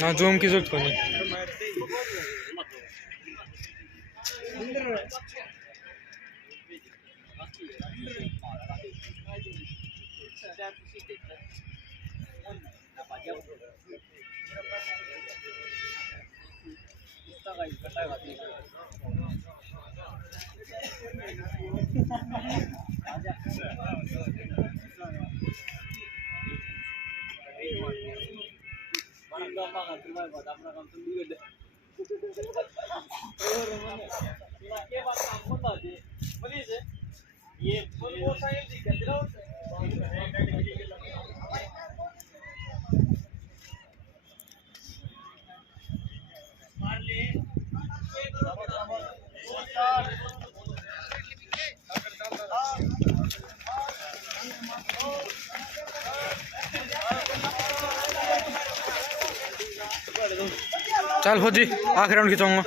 ना जूम की जरूरत कोनी। चल फौजी आखिरी राउंड खिंचाऊंगा।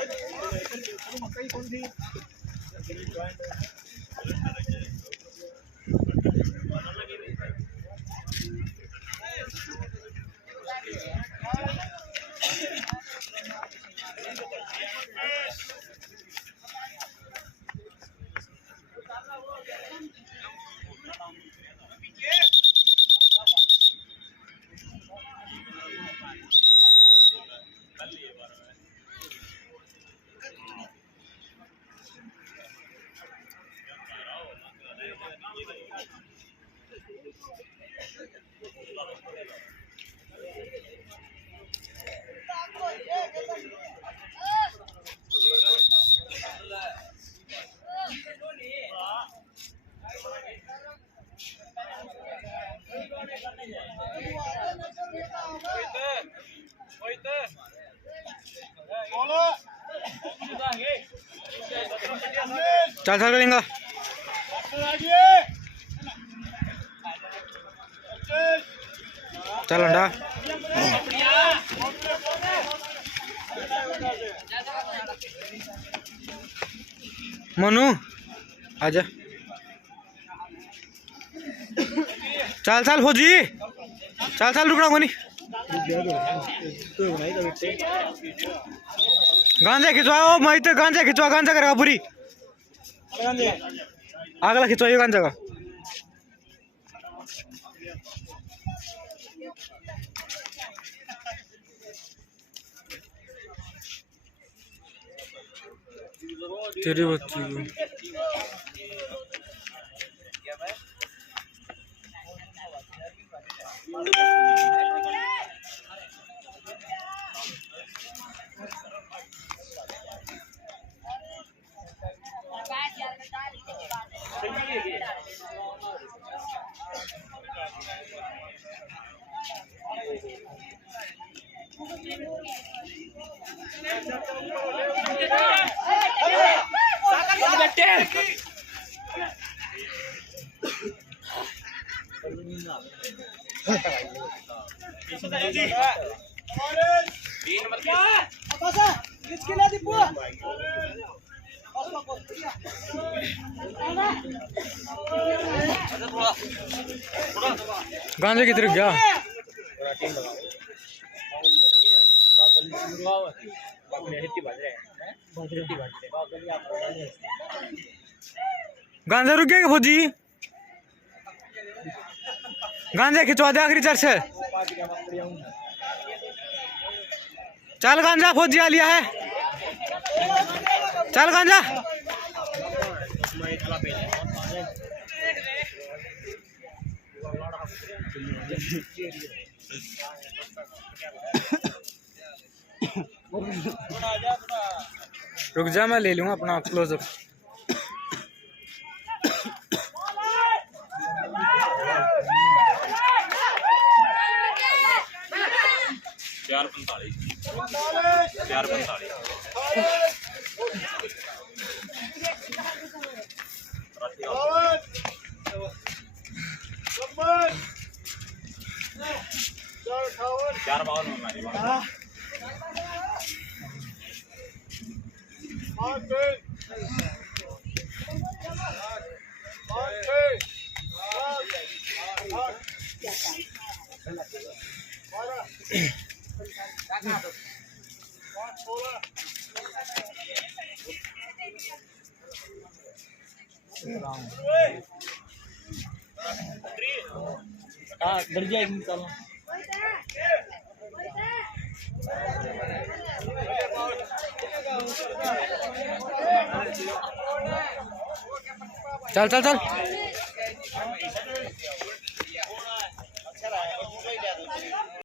चल चल करेंगे चल अंडा मनु आजा चल चल फौजी चल चल रुकना कोनी गांजा खिंचवाओ मैं तो गांजा खिंचवा गांजा करेगा पूरी अगला खिंचवाइए गांजा का तेरी बच्ची को गांजे की तरफ गया गांजा रुक गया फौजी गांजा खिंचवा दे आखिरी चर्च है चल गांजा फौजी आ लिया है चल गांजा रुक जा मैं ले लूंगा अपना क्लोजअप चार 45 4 52 में मारी हाँ बढ़ जाएगी चलो। चल चल चल